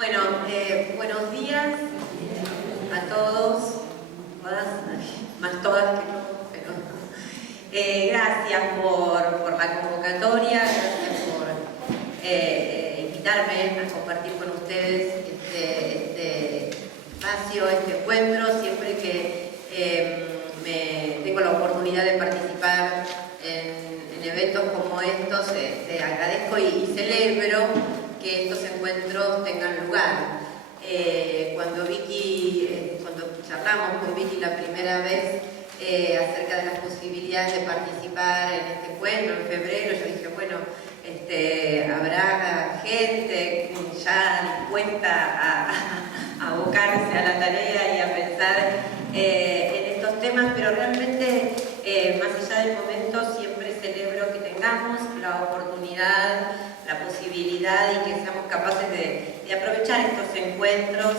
Bueno, buenos días a todos, todas, más todas que no, pero gracias por la convocatoria, gracias por invitarme a compartir con ustedes este espacio, este encuentro. Siempre que tengo la oportunidad de participar en eventos como estos, agradezco y celebro que estos encuentros tengan lugar. Cuando charlamos con Vicky la primera vez acerca de las posibilidades de participar en este encuentro en febrero, yo dije, bueno, habrá gente ya dispuesta a abocarse a la tarea y a pensar en estos temas, pero realmente, más allá del momento, siempre celebro que tengamos la oportunidad, la posibilidad y que seamos capaces de aprovechar estos encuentros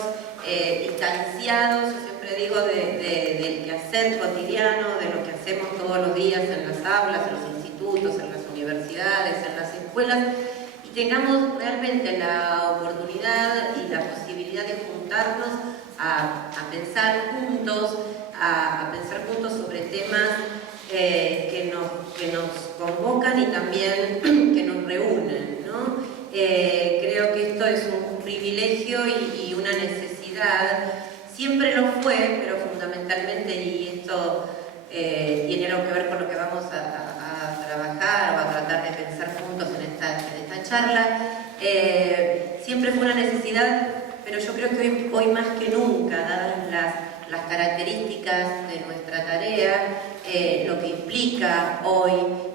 instanciados, yo siempre digo, del quehacer cotidiano, de lo que hacemos todos los días en las aulas, en los institutos, en las universidades, en las escuelas, y tengamos realmente la oportunidad y la posibilidad de juntarnos a pensar juntos, sobre temas que nos convocan y también que nos reúnen, ¿no? Creo que esto es un privilegio y una necesidad. Siempre lo fue, pero fundamentalmente, y esto tiene algo que ver con lo que vamos a trabajar o a tratar de pensar juntos en esta charla, siempre fue una necesidad, pero yo creo que hoy más que nunca, dadas las características de nuestra tarea, lo que implica hoy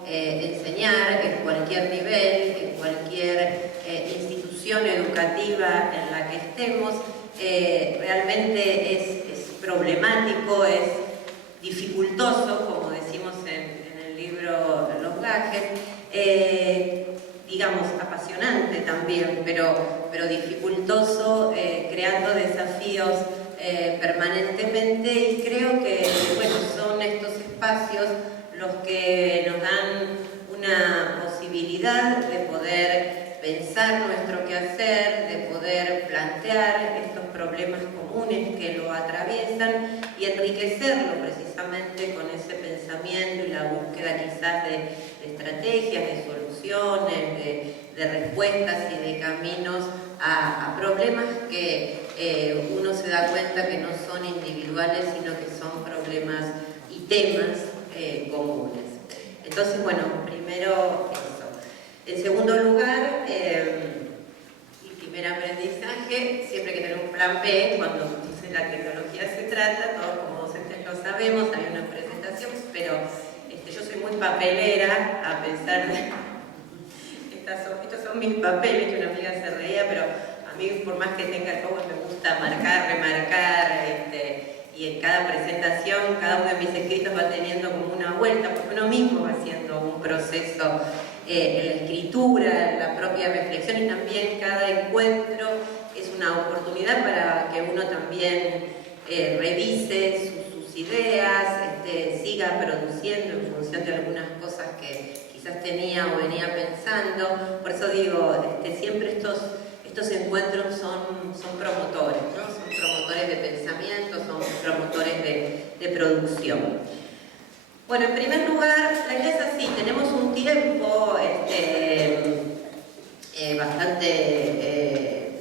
enseñar en cualquier nivel, en cualquier institución educativa en la que estemos, realmente es problemático, es dificultoso, como decimos en el libro Los Gajes, digamos apasionante también, pero dificultoso, creando desafíos permanentemente, y creo que bueno, son estos espacios los que nos dan una posibilidad de poder pensar nuestro quehacer, de poder plantear estos problemas comunes que lo atraviesan y enriquecerlo precisamente con ese pensamiento y la búsqueda quizás de estrategias, de soluciones, de respuestas y de caminos a problemas que uno se da cuenta que no son individuales, sino que son problemas y temas comunes. Entonces, bueno, primero eso. En segundo lugar, el primer aprendizaje, siempre que tener un plan B, cuando de la tecnología se trata, todos como docentes lo sabemos, hay una presentación, pero yo soy muy papelera, a pesar de... Estos son mis papeles, que una amiga se reía, pero a mí, por más que tenga como, me gusta marcar, remarcar, y en cada presentación, cada uno de mis escritos va teniendo como una vuelta, porque uno mismo va haciendo un proceso en la escritura, en la propia reflexión, y también cada encuentro es una oportunidad para que uno también revise sus ideas, siga produciendo en función de algunas cosas que quizás tenía o venía pensando. Por eso digo, siempre estos encuentros son promotores, ¿no? Son promotores de pensamiento, son promotores de producción. Bueno, en primer lugar, la idea es así, tenemos un tiempo bastante,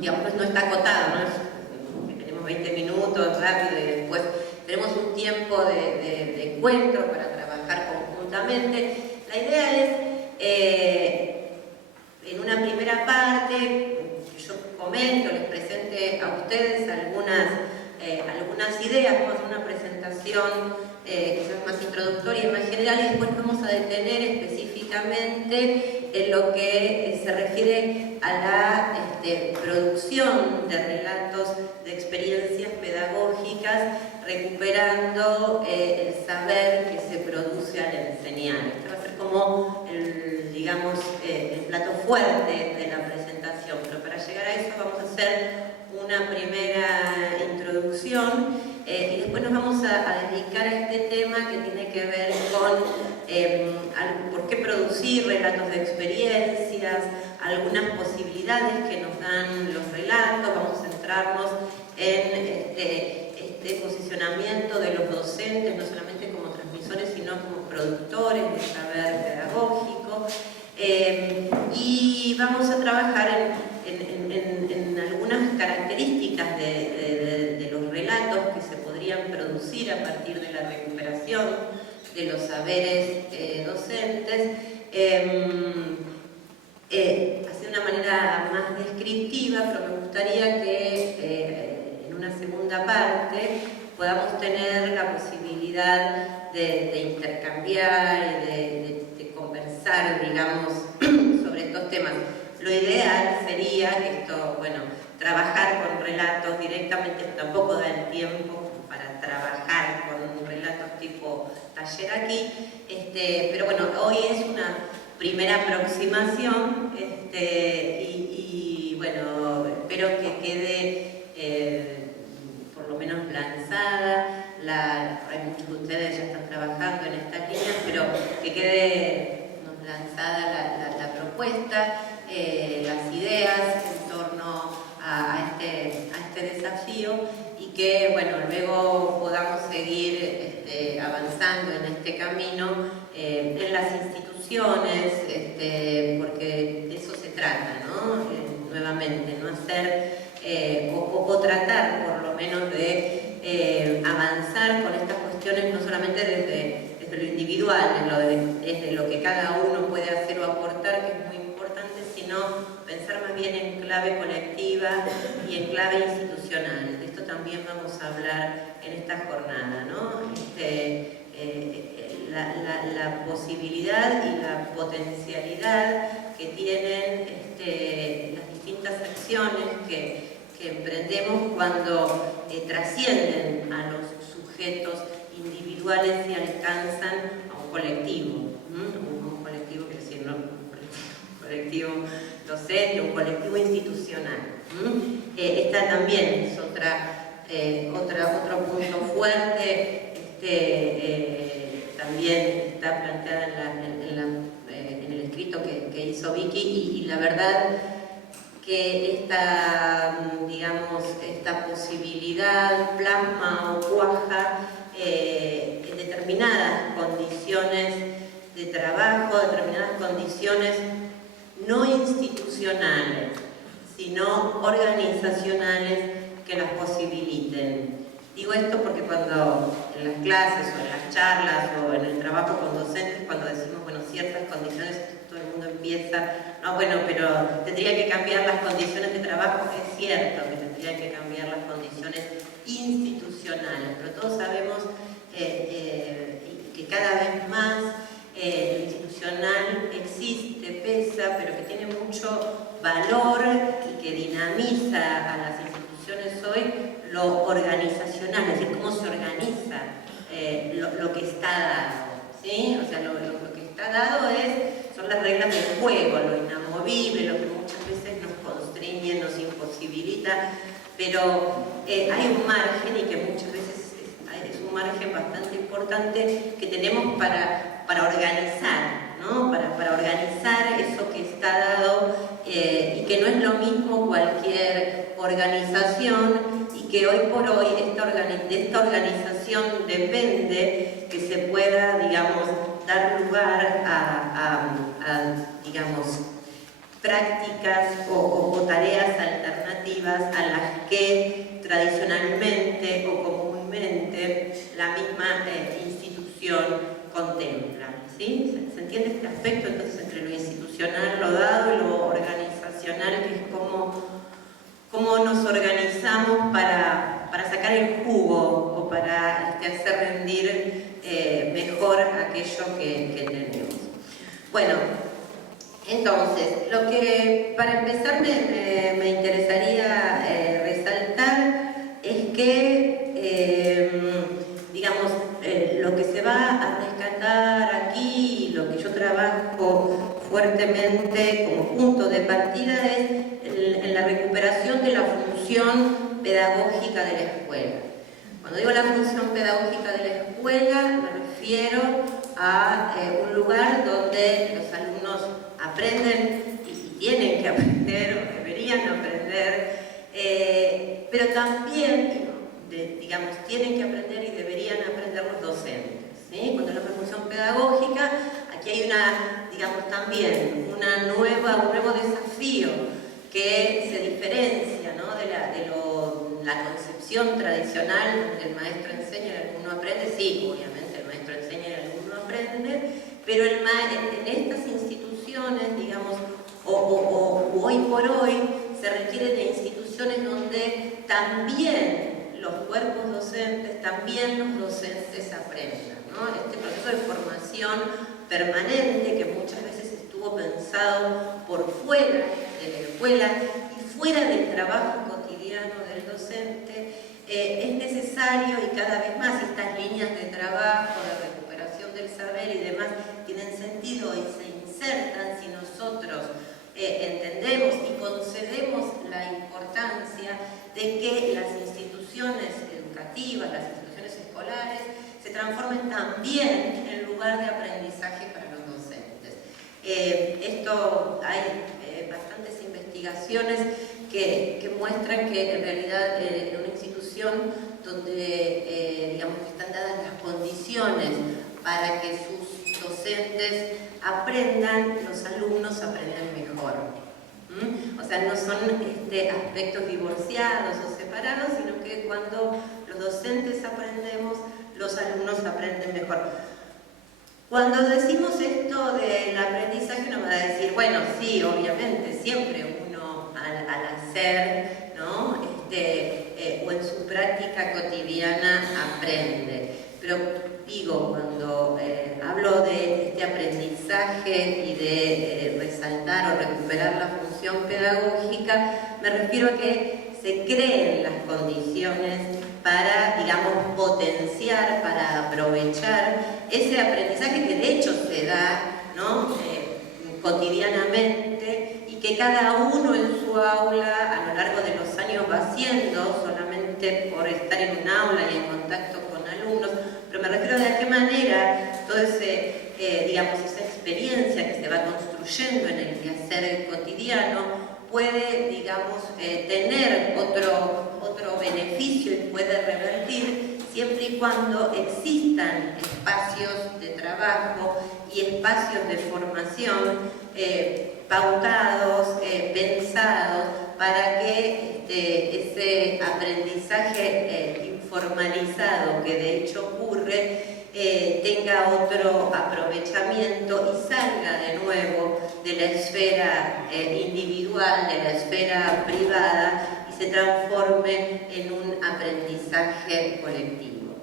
digamos, no está acotado, ¿no? Tenemos 20 minutos rápido y después tenemos un tiempo de encuentro para trabajar conjuntamente. La idea es, en una primera parte, que yo comento, les presente a ustedes algunas ideas, vamos a hacer una presentación quizás más introductoria y más general, y después nos vamos a detener específicamente en lo que se refiere a la producción de relatos de experiencias pedagógicas, recuperando el saber que se produce al enseñar. Este va a ser como digamos, el plato fuerte de la presentación, pero para llegar a eso vamos a hacer una primera introducción y después nos vamos a dedicar a este tema que tiene que ver con por qué producir relatos de experiencias, algunas posibilidades que nos dan los relatos. Vamos a centrarnos en este posicionamiento de los docentes, no solamente como transmisores, sino como productores de saber pedagógico. Y vamos a trabajar en algunas características de los relatos que se podrían producir a partir de la recuperación de los saberes docentes, así de una manera más descriptiva, pero me gustaría que en una segunda parte podamos tener la posibilidad de intercambiar y de conversar, digamos, sobre estos temas. Lo ideal sería esto, bueno, trabajar con relatos directamente, tampoco da el tiempo para trabajar con relatos tipo taller aquí, pero bueno, hoy es una primera aproximación, y bueno, espero que quede por lo menos lanzada. Hay muchos de ustedes ya están trabajando en estas líneas, pero que quede lanzada la propuesta, las ideas en torno a este desafío, y que bueno, luego podamos seguir avanzando en este camino en las instituciones, porque de eso se trata, ¿no? Nuevamente, no hacer o tratar por lo menos de avanzar con estas cuestiones, no solamente desde lo individual, desde lo que cada uno puede hacer o aportar, que es muy importante, sino pensar más bien en clave colectiva y en clave institucional. De esto también vamos a hablar en esta jornada, ¿no? La posibilidad y la potencialidad que tienen las distintas acciones que emprendemos cuando trascienden a los sujetos individuales y alcanzan a un colectivo, un colectivo, quiero decir, no un colectivo docente, un colectivo institucional. Esta también es otro punto fuerte, también está planteada en el escrito que hizo Vicky, y la verdad que esta posibilidad plasma o cuaja en determinadas condiciones de trabajo, determinadas condiciones no institucionales, sino organizacionales que las posibiliten. Digo esto porque cuando en las clases o en las charlas o en el trabajo con docentes, cuando decimos, bueno, ciertas condiciones, todo el mundo empieza, no, bueno, pero tendría que cambiar las condiciones de trabajo. Es cierto que tendría que cambiar las condiciones institucionales, pero todos sabemos que cada vez más lo institucional existe, pesa, pero que tiene mucho valor y que dinamiza a las instituciones hoy lo organizacional, es decir, cómo se organiza lo que está dado, ¿sí? O sea, lo que está dado son las reglas del juego, lo inamovible, lo que muchas veces nos constriñe, nos imposibilita, pero hay un margen, y que muchas veces es un margen bastante importante que tenemos para organizar, ¿no? Para organizar eso que está dado, y que no es lo mismo cualquier organización, y que hoy por hoy de esta organización depende que se pueda, digamos, dar lugar a digamos, prácticas o tareas alternativas a las que tradicionalmente o comúnmente la misma institución contempla, ¿sí? ¿Se entiende este aspecto entonces entre lo institucional, lo dado, y lo organizacional, que es cómo nos organizamos para sacar el jugo o para hacer rendir mejor aquello que tenemos? Bueno, entonces, lo que para empezar me interesaría resaltar es que, digamos, lo que se va a rescatar aquí, lo que yo trabajo fuertemente como punto de partida, es en la recuperación de la función pedagógica de la escuela. Cuando digo la función pedagógica de la escuela, me refiero a un lugar donde los alumnos aprenden y tienen que que aprender o deberían aprender, pero también, digamos, tienen que aprender y deberían aprender los docentes, ¿sí? Cuando hablamos de función pedagógica, aquí hay digamos, también un nuevo desafío que se diferencia, ¿no?, de la concepción tradicional, donde el maestro enseña y el alumno aprende. Sí, obviamente el maestro enseña y el alumno aprende, pero en estas instituciones, digamos, hoy por hoy, se requiere de instituciones donde también los cuerpos docentes, también los docentes aprendan, ¿no? Este proceso de formación permanente que muchas veces estuvo pensado por fuera de la escuela y fuera del trabajo cotidiano del docente, es necesario, y cada vez más estas líneas de trabajo, de recuperación del saber y demás, tienen sentido y se insertan si nosotros entendemos y concedemos la importancia de que las instituciones educativas, las instituciones escolares, se transformen también en lugar de aprendizaje para los docentes. Esto hay bastantes investigaciones que muestran que en realidad en una institución donde digamos que están dadas las condiciones para que sus docentes aprendan, los alumnos aprenden mejor. O sea, no son aspectos divorciados o separados, sino que cuando los docentes aprendemos, los alumnos aprenden mejor. Cuando decimos esto del aprendizaje, uno va a decir, bueno, sí, obviamente, siempre uno al hacer, ¿no?, o en su práctica cotidiana aprende. Pero digo, cuando hablo de este aprendizaje y de resaltar o recuperar la función pedagógica, me refiero a que se creen las condiciones para, digamos, potenciar, para aprovechar ese aprendizaje que de hecho se da, ¿no?, cotidianamente, y que cada uno en su aula a lo largo de los años va haciendo solamente por estar en un aula y en contacto con alumnos. Pero me refiero a de qué manera toda digamos, esa experiencia que se va construyendo en el quehacer cotidiano puede, digamos, tener otro beneficio y puede revertir siempre y cuando existan espacios de trabajo y espacios de formación pautados, pensados, para que ese aprendizaje informalizado que de hecho ocurre tenga otro aprovechamiento y salga de nuevo de la esfera individual, de la esfera privada, y se transforme en un aprendizaje colectivo.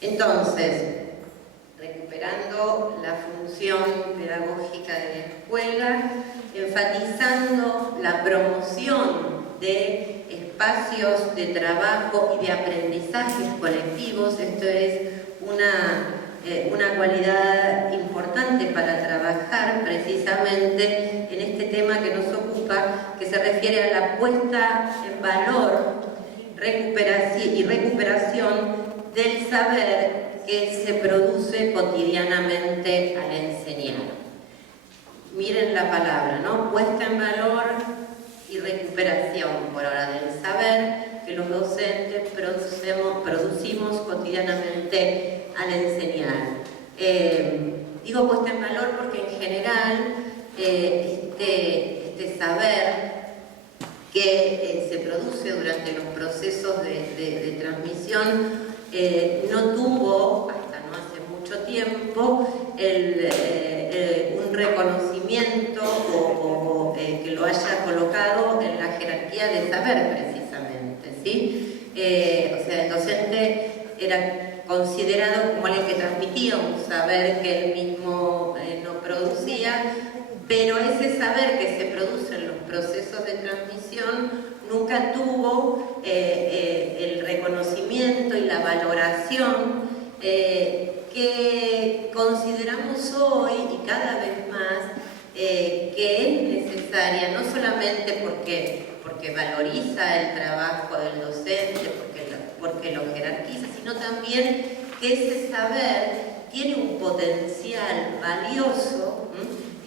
Entonces, recuperando la función pedagógica de la escuela, enfatizando la promoción de espacios de trabajo y de aprendizajes colectivos. Esto es una cualidad importante para trabajar precisamente en este tema que nos ocupa, que se refiere a la puesta en valor y recuperación del saber que se produce cotidianamente al enseñar. Miren la palabra, ¿no? Puesta en valor y recuperación, por ahora, del saber que los docentes producimos cotidianamente al enseñar. Digo puesta en valor porque en general este saber que se produce durante los procesos de transmisión no tuvo, hasta no hace mucho tiempo, un reconocimiento o que lo haya colocado en la jerarquía de saber, precisamente, ¿sí? O sea, el docente era considerado como alguien que transmitía un saber que él mismo no producía, pero ese saber que se produce en los procesos de transmisión nunca tuvo el reconocimiento y la valoración que consideramos hoy y cada vez más que es necesaria, no solamente porque valoriza el trabajo del docente, porque lo jerarquiza, sino también que ese saber tiene un potencial valioso,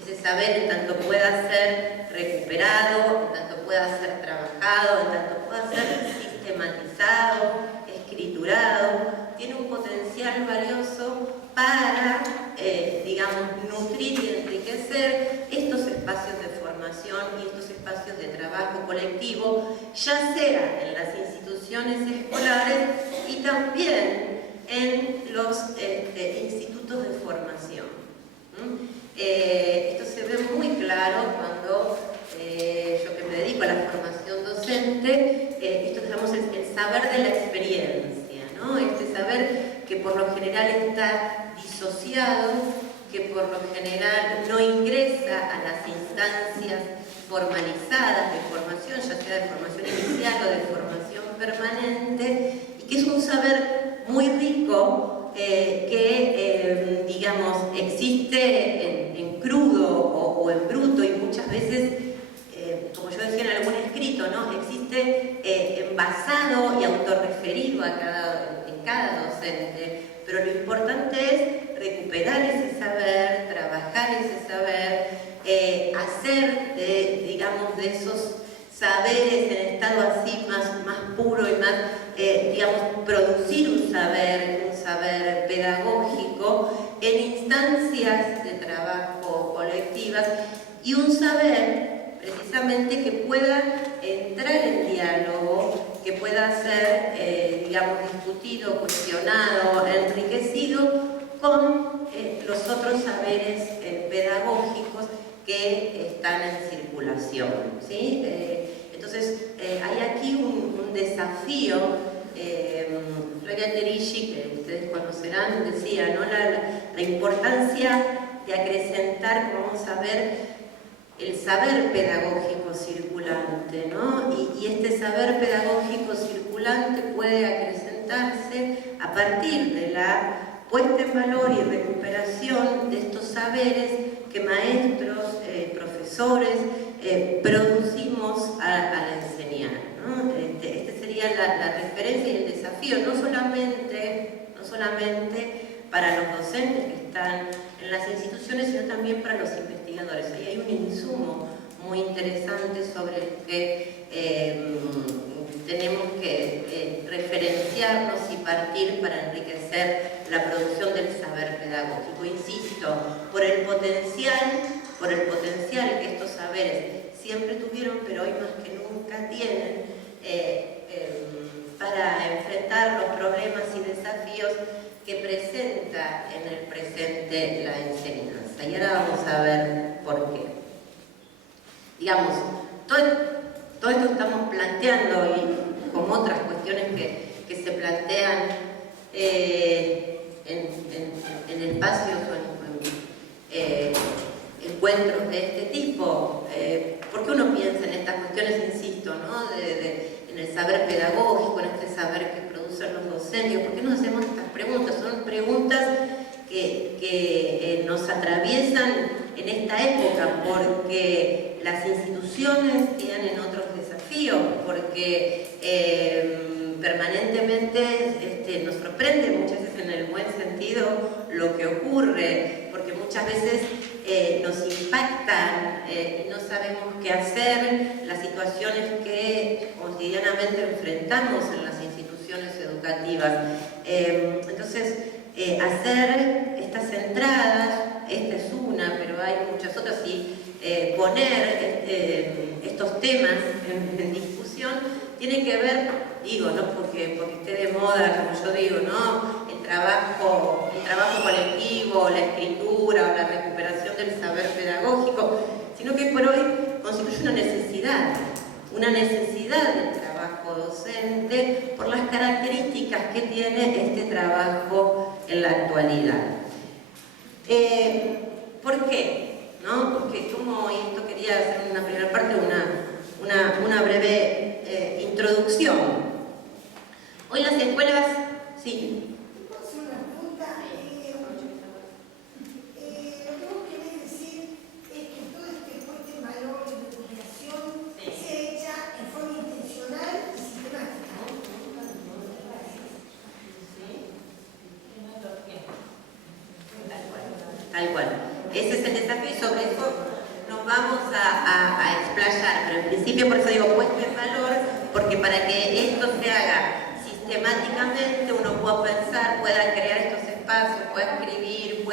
ese saber en tanto pueda ser recuperado, en tanto pueda ser trabajado, en tanto pueda ser sistematizado, escriturado, tiene un potencial valioso para, digamos, nutrir y enriquecer estos espacios de formación y estos espacios de trabajo colectivo, ya sea en las instituciones escolares y también en los institutos de formación. Esto se ve muy claro cuando yo que me dedico a la formación docente, esto digamos es el saber de la experiencia, ¿no? Este saber que por lo general está disociado, que por lo general no ingresa a las instancias formalizadas de formación, ya sea de formación inicial o de formación permanente, y que es un saber muy rico que, digamos, existe en crudo o en bruto y muchas veces, como yo decía en algún escrito, ¿no? Existe envasado y autorreferido en cada docente, pero lo importante es recuperar ese saber, trabajar ese saber, hacer, digamos, de esos saberes en estado así más puro y más, digamos, producir un saber pedagógico en instancias de trabajo colectivas y un saber precisamente que pueda entrar en diálogo, que pueda ser, digamos, discutido, cuestionado, enriquecido con los otros saberes pedagógicos que están en circulación, ¿sí? Entonces, hay aquí un desafío. Flavia Terigi, que ustedes conocerán, decía, ¿no? la importancia de acrecentar, como vamos a ver, el saber pedagógico circulante, ¿no? Y este saber pedagógico circulante puede acrecentarse a partir de la puesta en valor y recuperación de estos saberes que maestros, profesores, producimos al enseñar, ¿no? Este sería la referencia y el desafío, no solamente para los docentes que están en las instituciones, sino también para los investigadores. Ahí hay un insumo muy interesante sobre el que tenemos que referenciarnos y partir para enriquecer la producción del saber pedagógico. Insisto, por el potencial que estos saberes siempre tuvieron, pero hoy más que nunca tienen, para enfrentar los problemas y desafíos que presenta en el presente la enseñanza. Y ahora vamos a ver por qué. Digamos, todo esto estamos planteando, y como otras cuestiones que se plantean en espacios o en encuentros de este tipo, ¿por qué uno piensa en estas cuestiones, insisto, ¿no? En el saber pedagógico, en este saber que producen los docentes? ¿Por qué nos hacemos estas preguntas? Son preguntas que nos atraviesan en esta época, porque las instituciones tienen otros desafíos, porque permanentemente nos sorprende muchas veces en el buen sentido lo que ocurre, porque muchas veces nos impactan y no sabemos qué hacer, las situaciones que cotidianamente enfrentamos en las instituciones educativas. Entonces, hacer estas entradas, esta es una, pero hay muchas otras, y poner estos temas en discusión tiene que ver, digo, no porque esté de moda, como yo digo, ¿no? El trabajo colectivo, la escritura o la recuperación del saber pedagógico, sino que por hoy constituye una necesidad del trabajo docente por las características que tiene este trabajo en la actualidad. ¿Por qué? ¿No? Porque como, y esto quería hacer en una primera parte una breve introducción. Hoy las escuelas, sí. Tal cual. Ese es el desafío y sobre eso nos vamos a explayar, pero en principio por eso digo puesto en valor, porque para que esto se haga sistemáticamente uno pueda pensar, pueda crear estos espacios, pueda escribir,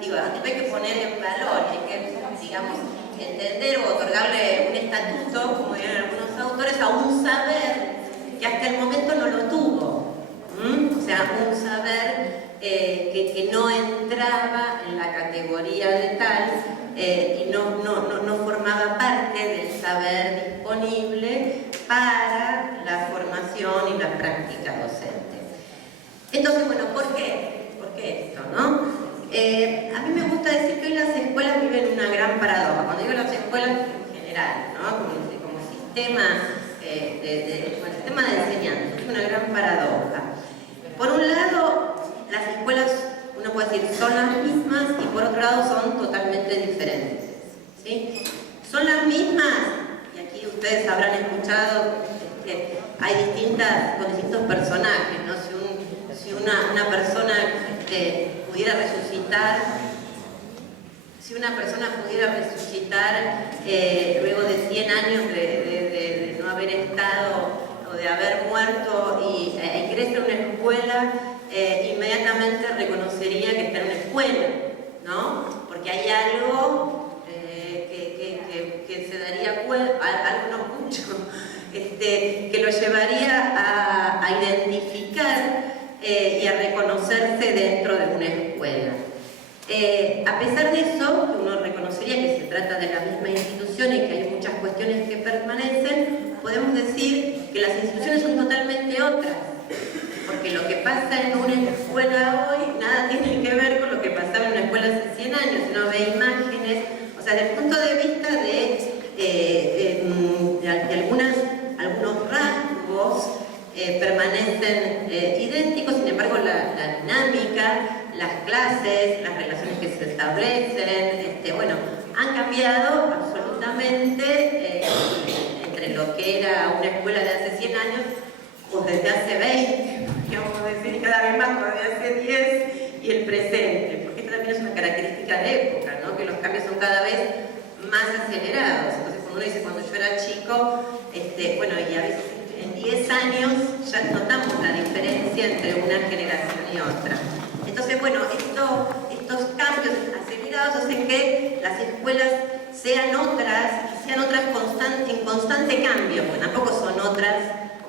digo, hay que poner en valor, hay que, digamos, entender o otorgarle un estatuto, como dirían algunos autores, a un saber que hasta el momento no lo tuvo. O sea, un saber que no entraba en la categoría de tal y no formaba parte del saber disponible para la formación y la práctica docente. Entonces, bueno, ¿por qué? ¿Por qué esto, no? A mí me gusta decir que hoy las escuelas viven una gran paradoja. Cuando digo las escuelas en general, ¿no? Como sistema sistema de enseñanza, es una gran paradoja. Por un lado, las escuelas, uno puede decir, son las mismas y por otro lado son totalmente diferentes, ¿sí? Son las mismas, y aquí ustedes habrán escuchado que hay distintos personajes, ¿no? Si una persona pudiera resucitar, luego de 100 años de no haber estado o de haber muerto y ingresa a una escuela, inmediatamente reconocería que está en una escuela, ¿no? Porque hay algo que se daría cuenta, algo no mucho, que lo llevaría a identificar y a reconocerse dentro de una escuela. A pesar de eso, uno reconocería que se trata de la misma institución y que hay muchas cuestiones que permanecen, podemos decir que las instituciones son totalmente otras, porque lo que pasa en una escuela hoy nada tiene que ver con lo que pasaba en una escuela hace 100 años, uno ve imágenes, o sea, desde el punto de vista de algunos rasgos permanecen idénticos, sin embargo la dinámica, las clases, las relaciones que se establecen, bueno, han cambiado absolutamente entre lo que era una escuela de hace 100 años o desde hace 20, podríamos decir, cada vez más, desde hace 10 y el presente, porque esto también es una característica de época, ¿no? Que los cambios son cada vez más acelerados. Entonces, cuando uno dice, cuando yo era chico, bueno, y a veces en 10 años ya notamos la diferencia entre una generación y otra. Entonces, bueno, estos cambios acelerados hacen que las escuelas sean otras en constante cambio, porque tampoco son otras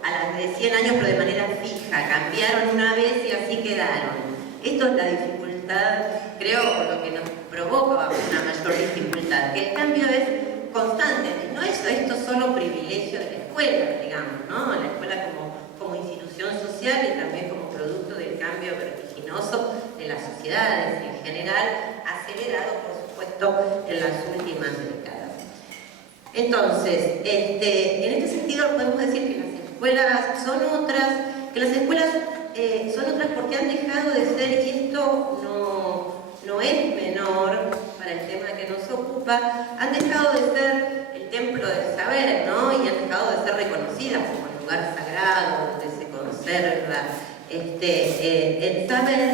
a las de 100 años, pero de manera fija, cambiaron una vez y así quedaron. Esto es la dificultad, creo, o lo que nos provoca una mayor dificultad, que el cambio es constante, no es esto solo privilegio de la escuela, digamos, ¿no? La escuela como institución social y también como producto del cambio vertiginoso de las sociedades en general, acelerado, por supuesto, en las últimas décadas. Entonces, en este sentido podemos decir que las escuelas son otras, porque han dejado de ser, y esto no es menor para el tema que nos ocupa, han dejado de ser el templo del saber, ¿no? Y han dejado de ser reconocidas como el lugar sagrado donde se conserva el saber,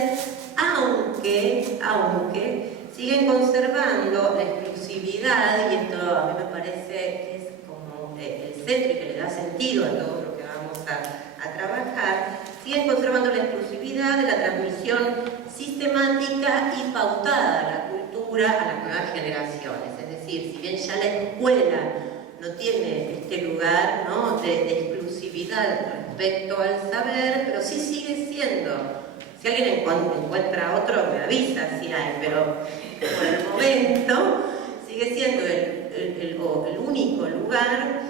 aunque siguen conservando la exclusividad, y esto a mí me parece que es como el centro y que le da sentido a todo lo que vamos a trabajar, siguen conservando la exclusividad de la transmisión sistemática y pautada de la cultura a las nuevas generaciones. Es decir, si bien ya la escuela no tiene este lugar, ¿no?, de exclusividad respecto al saber, pero sí sigue siendo. Si alguien encuentra otro, me avisa si hay, pero por el momento sigue siendo el único lugar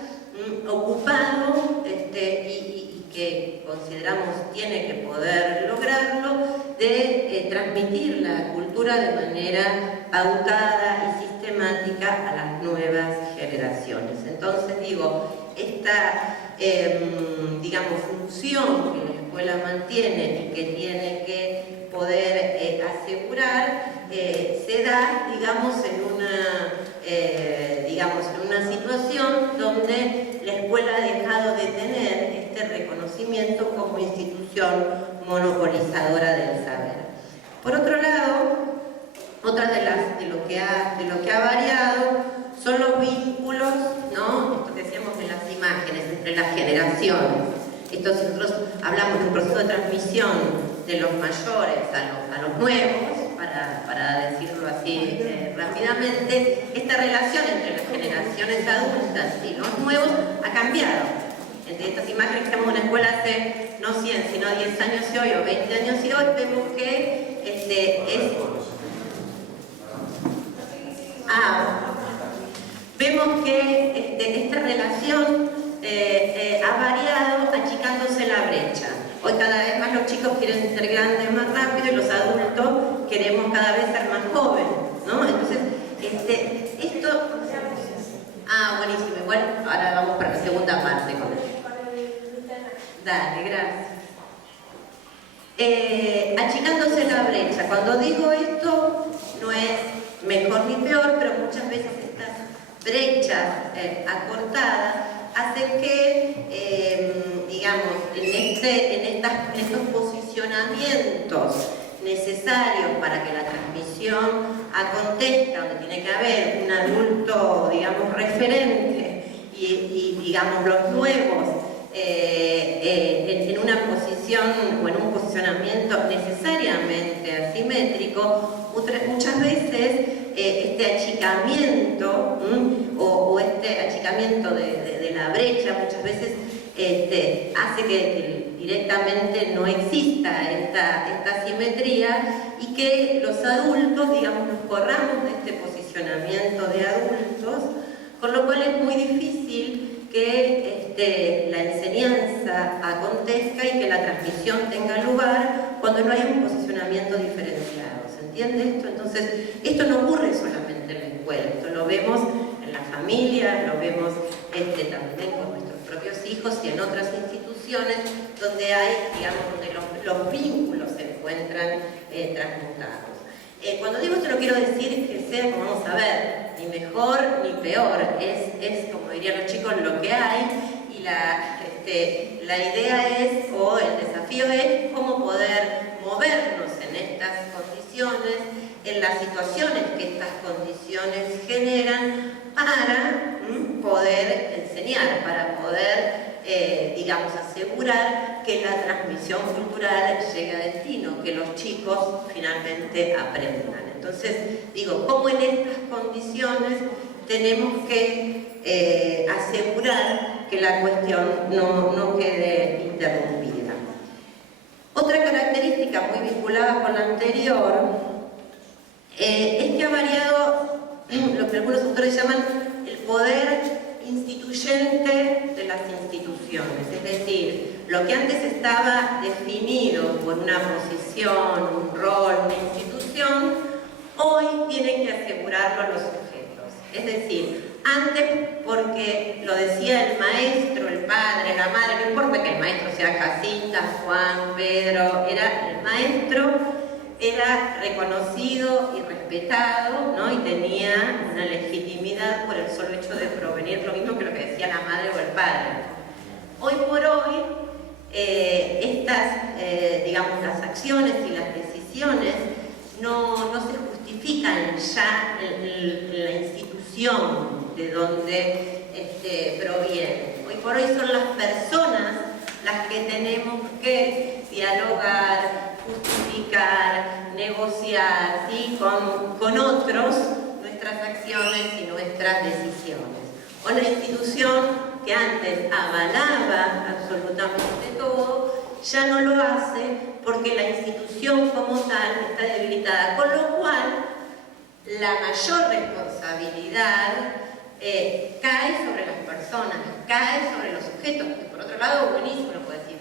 ocupado y que consideramos tiene que poder lograrlo, de transmitir la cultura de manera pautada y sistemática a las nuevas generaciones. Entonces digo, esta digamos, función que la escuela mantiene y que tiene que poder asegurar, se da, digamos, en una situación donde la escuela ha dejado de tener este reconocimiento como institución monopolizadora del saber. Por otro lado, otra de lo que ha variado son generaciones. Esto, si nosotros hablamos de un proceso de transmisión de los mayores a los nuevos, para decirlo así rápidamente, esta relación entre las generaciones adultas y los nuevos ha cambiado. Entre estas imágenes que estamos en una escuela hace no 100, sino 10 años y hoy, o 20 años y hoy, vemos que vemos que esta relación ha variado, achicándose la brecha. Hoy cada vez más los chicos quieren ser grandes más rápido y los adultos queremos cada vez ser más jóvenes, ¿no? Entonces, esto... buenísimo. Igual ahora vamos para la segunda parte con esto. Dale, gracias. Achicándose la brecha. Cuando digo esto, no es mejor ni peor, pero muchas veces estas brechas acortadas hacen que, digamos, en estos posicionamientos necesarios para que la transmisión acontezca, donde tiene que haber un adulto, digamos, referente y digamos, los nuevos en una posición o en un posicionamiento necesariamente asimétrico, muchas veces este achicamiento o este achicamiento de la brecha muchas veces hace que directamente no exista esta asimetría y que los adultos, digamos, nos corramos de este posicionamiento de adultos, con lo cual es muy difícil que la enseñanza acontezca y que la transmisión tenga lugar cuando no hay un posicionamiento diferenciado. ¿Se entiende esto? Entonces, esto no ocurre solamente en la escuela, esto lo vemos en la familia, lo vemos también con nuestros propios hijos y en otras instituciones donde hay, digamos, donde los vínculos se encuentran transmutados. Cuando digo esto no quiero decir que sea, como vamos a ver, ni mejor ni peor, es como dirían los chicos, lo que hay, y la idea es, o el desafío es, cómo poder movernos en estas condiciones, en las situaciones que estas condiciones generan, para poder enseñar, para poder, digamos, asegurar que la transmisión cultural llegue a destino, que los chicos finalmente aprendan. Entonces, digo, ¿cómo en estas condiciones tenemos que asegurar que la cuestión no quede interrumpida? Otra característica muy vinculada con la anterior es que ha variado lo que algunos autores llaman el poder instituyente de las instituciones, es decir, lo que antes estaba definido por una posición, un rol, una institución, hoy tienen que asegurarlo a los sujetos. Es decir, antes, porque lo decía el maestro, el padre, la madre, no importa que el maestro sea Jacinta, Juan, Pedro, el maestro era reconocido y respetado, ¿no? Y tenía una legitimidad por el solo hecho de provenir, lo mismo que lo que decía la madre o el padre. Hoy por hoy, digamos, las acciones y las decisiones no se justifican ya en la institución de donde provienen. Hoy por hoy son las personas las que tenemos que dialogar, justificar, negociar, ¿sí? con otros nuestras acciones y nuestras decisiones. Una institución que antes avalaba absolutamente todo, ya no lo hace porque la institución como tal está debilitada, con lo cual la mayor responsabilidad cae sobre las personas, cae sobre los sujetos, que por otro lado, buenísimo, lo puedo decir,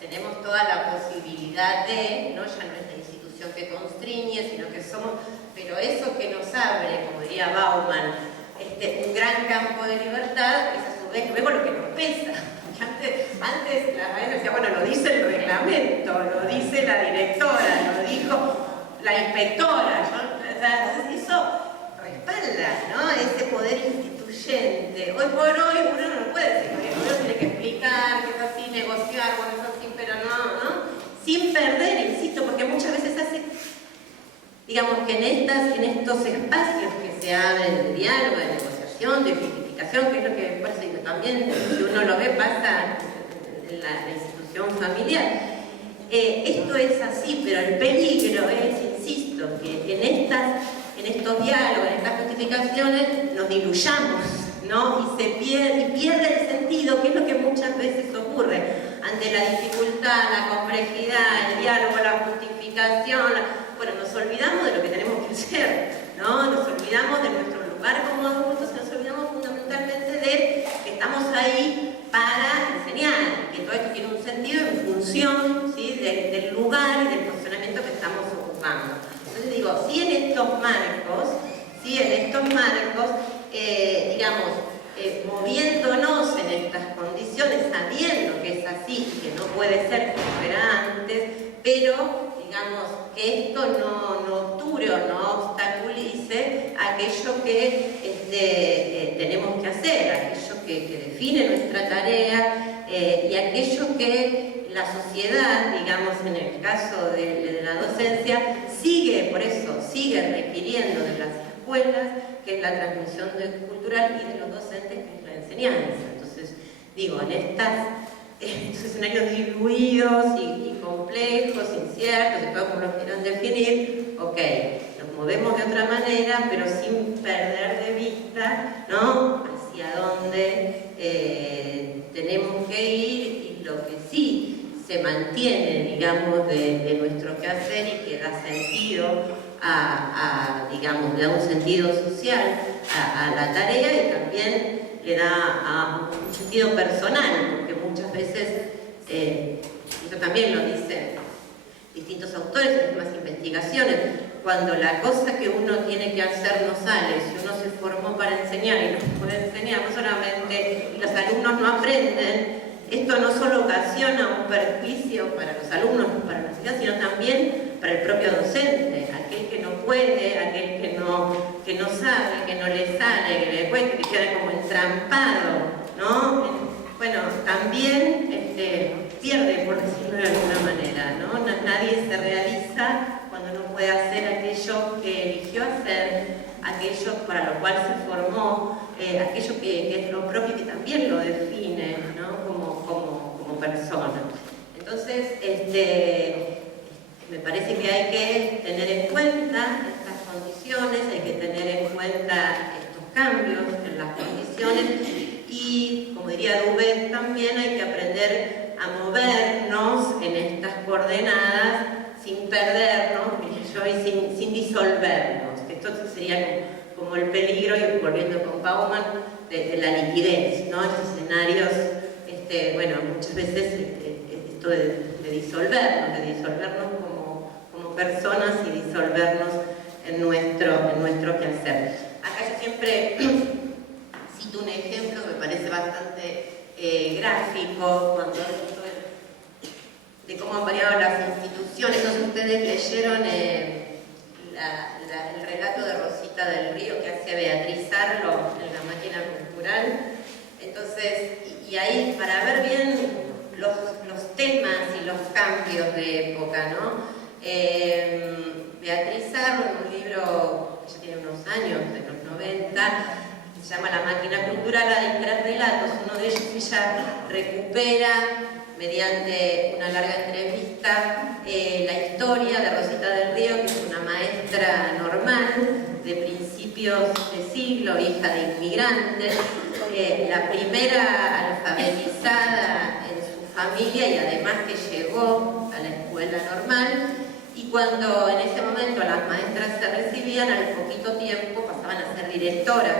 tenemos toda la posibilidad de, ¿no? Ya no es la institución que constriñe, sino que somos, pero eso que nos abre, como diría Bauman, un gran campo de libertad, es a su vez luego lo que nos pesa. Antes la maestra decía, bueno, lo dice el reglamento, lo dice la directora, lo dijo la inspectora, entonces eso respalda, ¿no? Ese poder instituyente. Hoy por hoy uno no puede decir, uno tiene que explicar que es así, negociar, bueno, es así, pero no, sin perder, insisto, porque muchas veces hace, digamos que en estos espacios que se abren de diálogo, de negociación, de justificación, codificación, que es lo que, por eso digo, también si uno lo ve pasa en la institución familiar. Esto es así, pero el peligro es, insisto, que en estos diálogos, en estas justificaciones, nos diluyamos, ¿no? Y pierde el sentido, que es lo que muchas veces ocurre ante la dificultad, la complejidad, el diálogo, la justificación. Bueno, nos olvidamos de lo que tenemos que hacer, ¿no? Nos olvidamos de nuestro lugar como adultos, nos olvidamos fundamentalmente de que estamos ahí para enseñar, que todo esto tiene un sentido en función, ¿sí?, del lugar y del posicionamiento que estamos ocupando. Entonces digo, si en estos marcos, digamos, moviéndonos en estas condiciones, sabiendo que es así y que no puede ser como era antes, pero digamos que esto no obture o no obstaculice aquello que tenemos que hacer, aquello que define nuestra tarea y aquello que la sociedad, digamos en el caso de la docencia, sigue requiriendo de las escuelas, que es la transmisión cultural, y de los docentes, que es la enseñanza. Entonces, digo, en estos escenarios diluidos y complejos, inciertos, y todo como lo quieran definir, ok, nos movemos de otra manera, pero sin perder de vista, ¿no?, hacia dónde tenemos que ir, y lo que sí se mantiene, digamos, de nuestro quehacer y que da sentido digamos, le da un sentido social a la tarea, y también le da un sentido personal, porque muchas veces, eso también lo dicen distintos autores en mismas investigaciones, cuando la cosa que uno tiene que hacer no sale, si uno se formó para enseñar y no puede enseñar, no solamente los alumnos no aprenden, esto no solo ocasiona un perjuicio para los alumnos, para la sociedad, sino también para el propio docente, aquel que no puede, aquel que no sabe, que no le sale, que le cuesta, que queda como entrampado, ¿no? Bueno, también pierde, por decirlo de alguna manera, ¿no? Nadie se realiza cuando no puede hacer aquello que eligió hacer, aquello para lo cual se formó, aquello que es lo propio, que también lo define, ¿no?, como persona. Entonces, me parece que hay que tener en cuenta estas condiciones, hay que tener en cuenta estos cambios en las condiciones, y, como diría Dubé, también hay que aprender a movernos en estas coordenadas sin perdernos, y sin disolvernos. Esto sería como el peligro, y volviendo con Bauman, de la liquidez, ¿no? Estos escenarios, bueno, muchas veces esto de disolvernos como personas, y disolvernos en nuestro quehacer. Acá yo siempre cito un ejemplo que me parece bastante gráfico, cuando de cómo han variado las instituciones. No sé si ustedes leyeron el relato de Rosita del Río que hace Beatriz Arlo en La Máquina Cultural. Entonces, y ahí, para ver bien los temas y los cambios de época, ¿no? Beatriz Arlo, en un libro que ya tiene unos años, de los 90, se llama La Máquina Cultural, hay 3 relatos. Uno de ellos ella recupera, mediante una larga entrevista, la historia de Rosita del Río, que es una maestra normal de principios de siglo, hija de inmigrantes, la primera alfabetizada en su familia, y además que llegó a la escuela normal. Y cuando en ese momento las maestras se recibían, al poquito tiempo pasaban a ser directoras,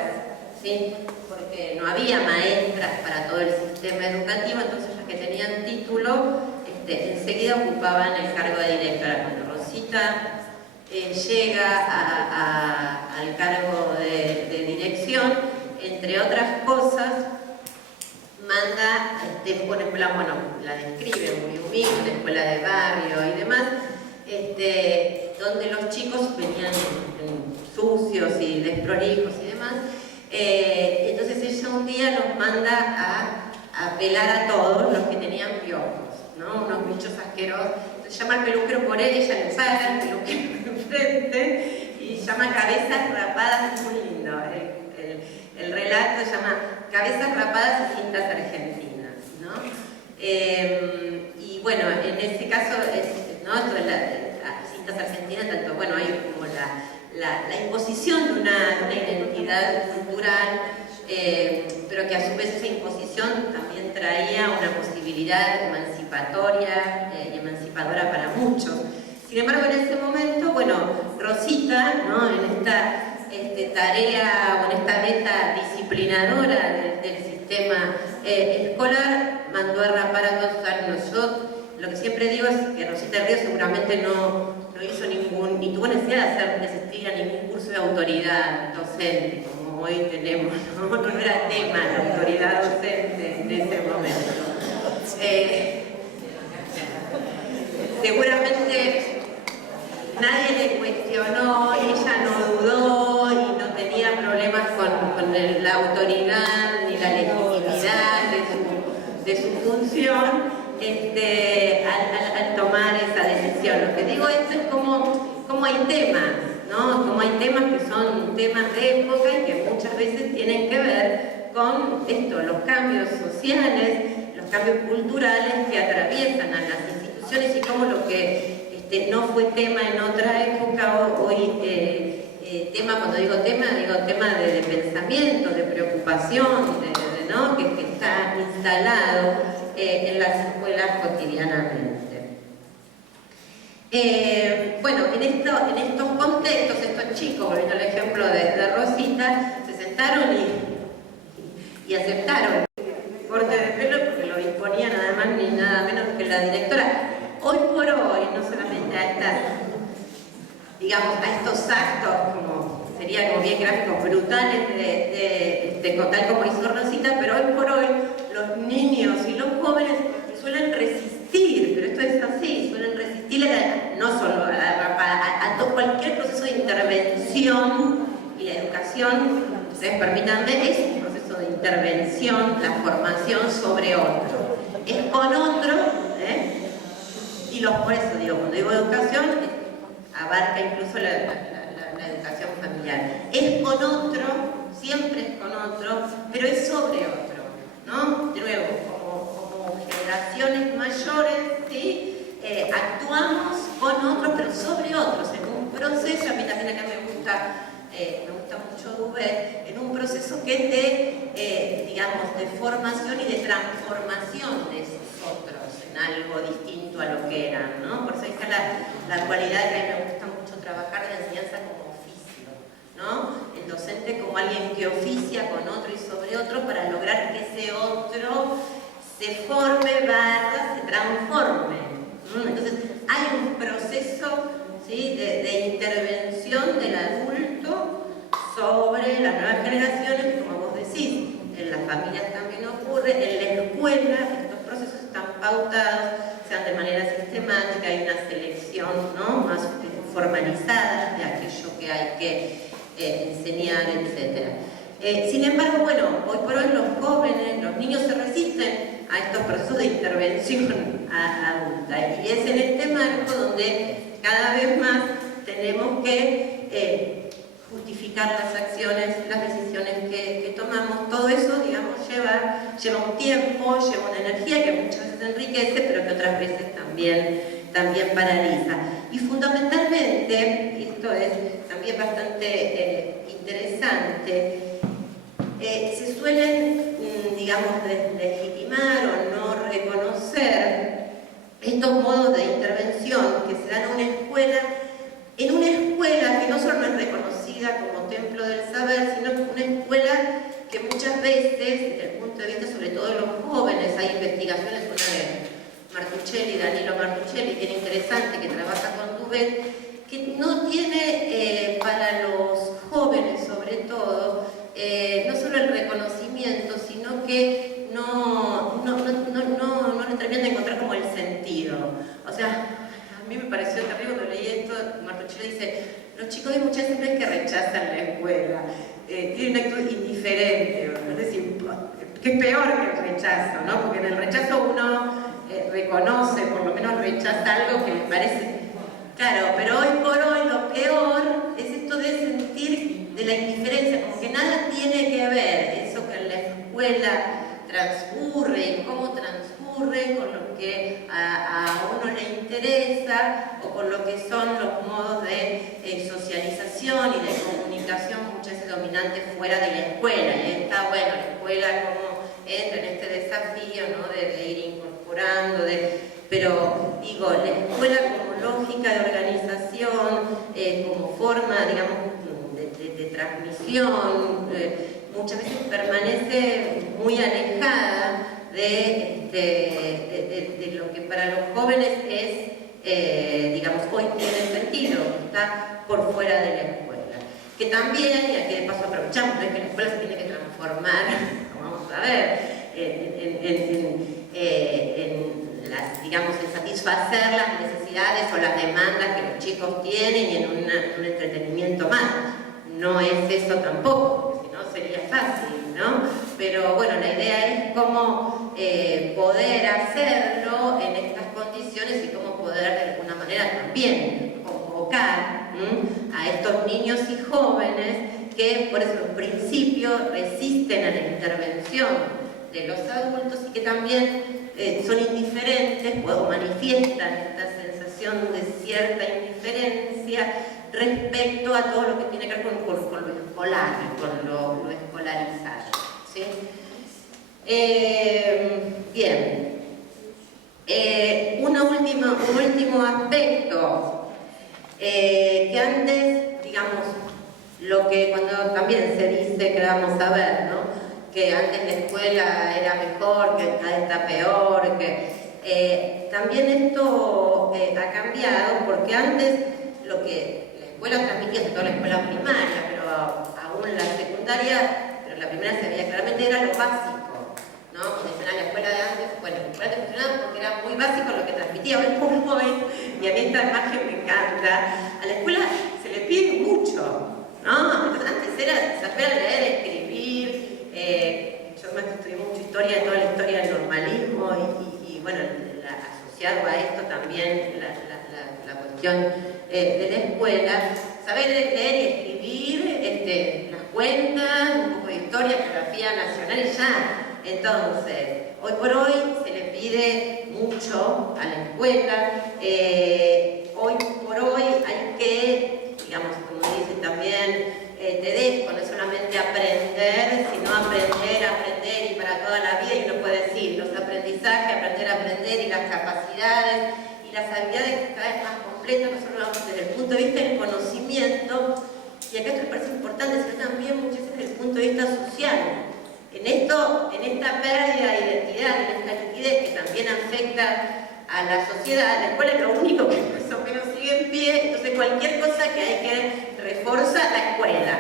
¿sí? Porque no había maestras para todo el sistema educativo, entonces las que tenían título enseguida ocupaban el cargo de directora. Cuando Rosita llega al cargo de dirección, entre otras cosas, manda una escuela, bueno, la describe muy humilde, una escuela de barrio y demás, donde los chicos venían sucios y desprolijos y demás. Entonces ella un día los manda a pelar a todos los que tenían piojos, ¿no? Unos bichos asquerosos. Entonces llama al peluquero por ella, le para el peluquero enfrente y llama Cabezas Rapadas. Muy lindo el relato, llama Cabezas rapadas y cintas argentinas, ¿no? Y bueno, en este caso, ¿no? Esto de las cintas argentinas, tanto, bueno, hay como la imposición de una identidad cultural, pero que a su vez esa imposición también traía una posibilidad emancipatoria y emancipadora para muchos. Sin embargo, en ese momento, bueno, Rosita, ¿no? En esta tarea o en esta beta disciplinadora del sistema escolar, mandó a rapar a todos sus alumnos. Yo lo que siempre digo es que Rosita del Río seguramente no hizo ni tuvo necesidad de asistir a ningún curso de autoridad docente, como hoy tenemos, ¿no? No era tema la autoridad docente en ese momento. Seguramente nadie le cuestionó, ella no dudó y no tenía problemas con la autoridad ni la legitimidad de su función al tomar esa decisión. Lo que digo esto es como hay temas, ¿no? Como hay temas que son temas de época y que muchas veces tienen que ver con esto, los cambios sociales, los cambios culturales que atraviesan a las instituciones y cómo lo que no fue tema en otra época, hoy tema, cuando digo tema de pensamiento, de preocupación, ¿no? que está instalado en las escuelas cotidianamente. Bueno, en estos contextos, estos chicos, volviendo al ejemplo de Rosita, se sentaron y aceptaron el corte de pelo porque lo imponía nada más ni nada menos que la directora. Hoy por hoy, no solamente a estos actos, como sería como bien gráficos, brutales, tal como hizo Rosita, pero hoy por hoy los niños y los jóvenes suelen resistir, pero esto es así, suelen resistir no solo a cualquier proceso de intervención, y la educación, ustedes permítanme, es un proceso de intervención, la formación sobre otro. Es con otro, y por eso digo, cuando digo educación, abarca incluso la educación familiar. Es con otro, siempre es con otro, pero es sobre otro, ¿no? De nuevo, como generaciones mayores, ¿sí? Actuamos con otros, pero sobre otros, en un proceso. A mí también acá me gusta mucho Dubet, en un proceso que es de formación y de transformación de esos otros en algo distinto a lo que eran, ¿no? Por eso está la cualidad que a mí me gusta mucho trabajar de enseñanza como oficio, ¿no? El docente como alguien que oficia con otro y sobre otro para lograr que ese otro se forme, se transforme. Entonces hay un proceso, ¿sí? de intervención del adulto sobre las nuevas generaciones, como vos decís, en las familias también ocurre, en la escuela estos procesos están pautados, sean de manera sistemática, hay una selección, ¿no? más formalizada de aquello que hay que enseñar, etc. Sin embargo, bueno, hoy por hoy los jóvenes, los niños se resisten a estos procesos de intervención adulta, y es en este marco donde cada vez más tenemos que justificar las acciones, las decisiones que tomamos. Todo eso, digamos, lleva un tiempo, lleva una energía que muchas veces enriquece, pero que otras veces también paraliza. Y fundamentalmente, esto es también bastante interesante, se suelen, digamos, legitimar o no reconocer estos modos de intervención que se dan en una escuela que no solo no es reconocida como templo del saber, sino una escuela que muchas veces, desde el punto de vista sobre todo de los jóvenes, hay investigaciones, una de Danilo Martuchelli, bien interesante, que trabaja con Dubet, que no tiene para los jóvenes sobre todo, no solo el reconocimiento, sino que no le terminan de encontrar como el sentido. O sea, a mí me pareció terrible cuando leí esto. Martuchelli dice: los chicos hay muchas veces que rechazan la escuela, tienen una actitud indiferente, es decir, que es peor que el rechazo, ¿no? Porque en el rechazo uno reconoce, por lo menos rechaza algo que le parece claro, pero hoy por hoy lo peor es esto de sentir de la indiferencia, como que nada tiene que ver eso que o lo que son los modos de socialización y de comunicación muchas veces dominantes fuera de la escuela. Y está bueno, la escuela como entra en este desafío, ¿no? de ir incorporando, pero digo, la escuela como lógica de organización, como forma, digamos, de transmisión, muchas veces permanece muy alejada de lo que para los jóvenes es, digamos, hoy tiene sentido, está por fuera de la escuela. Que también, y aquí de paso aprovechamos, no es que la escuela se tiene que transformar, como vamos a ver, digamos, en satisfacer las necesidades o las demandas que los chicos tienen y en un entretenimiento más. No es eso tampoco, porque si no sería fácil, ¿no? Pero bueno, la idea es cómo poder hacerlo en estas condiciones y cómo poder de alguna manera también convocar a estos niños y jóvenes que por eso en principio resisten a la intervención de los adultos y que también son indiferentes o manifiestan esta sensación de cierta indiferencia respecto a todo lo que tiene que ver con lo escolar, con lo escolarizado, ¿sí? Bien, un último aspecto que antes, digamos, lo que cuando también se dice que vamos a ver, ¿no? Que antes la escuela era mejor, que cada vez está peor, que también esto ha cambiado porque antes lo que la escuela transmitía, sobre todo la escuela primaria, pero aún la secundaria, pero la primera se veía claramente, era lo básico, ¿no? Cuando dicen la escuela de antes, bueno, la escuela te funcionaba porque era muy básico lo que transmitía, hoy por hoy, y a mí esta imagen me encanta, a la escuela se le pide mucho, ¿no? Entonces, antes era saber leer, escribir, yo me estudié mucho historia, toda la historia del normalismo y bueno, asociado a esto también la cuestión de la escuela, saber leer y escribir las cuentas, un poco de historia, geografía nacional y ya. Entonces, hoy por hoy se le pide mucho a la escuela, hoy por hoy hay que, digamos, como dice también, no es solamente aprender, sino aprender y para toda la vida, y uno puede decir, los aprendizajes, aprender y las capacidades y las habilidades cada vez más completas, no solo vamos desde el punto de vista del conocimiento, y acá esto me parece importante, sino también muchas veces desde el punto de vista social. En esta pérdida de identidad, en esta liquidez que también afecta a la sociedad, la escuela es lo único que más o menos sigue en pie, entonces cualquier cosa que hay que reforzar, la escuela,